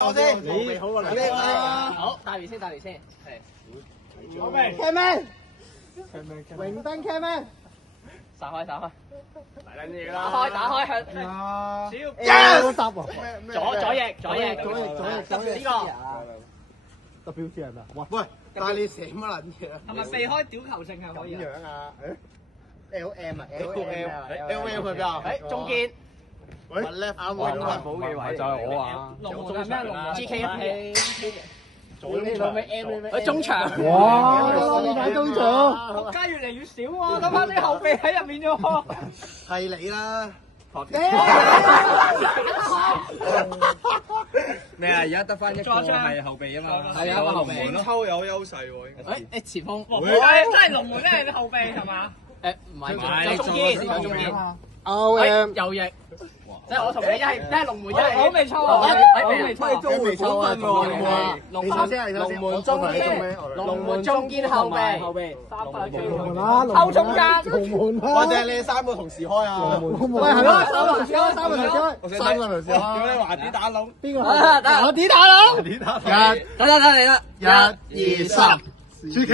我先，你好過你。好，大魚先，係。準備。Kman，榮登 Kman，散開。嚟緊嘢啦。打開向。Yes，左翼。呢個。WC 係咩？喂，但係你寫乜撚嘢啊？係咪避開屌球證係可以啊？樣啊？LM 啊 ？LM 去邊啊？中堅。喂，啱喎，都係保嘅位。就係我啊。龍門係咩？龍門 GK 啊。左邊中場。哇！你打中場，國家越嚟越少喎，得翻啲後備喺入面啫喎。係你啦。咩啊？而家得翻一個係後備啊嘛，係啊，後備先抽有優勢喎。誒前鋒，會真係龍門，真係後備係嘛？誒唔係，就中堅。LM 右翼，即係我同你一係龍門，一係我未抽啊，我未抽，未抽啊！龍你首先係首先，門中堅，龍門中堅後備，三分龍門啦，抽中間，龍門啦，或者你三個同時開啊？喂係咯，三個同時開，三個同時開。屌你華子打窿，邊個？我點打啦？等你啦，一、1、2、3，GK。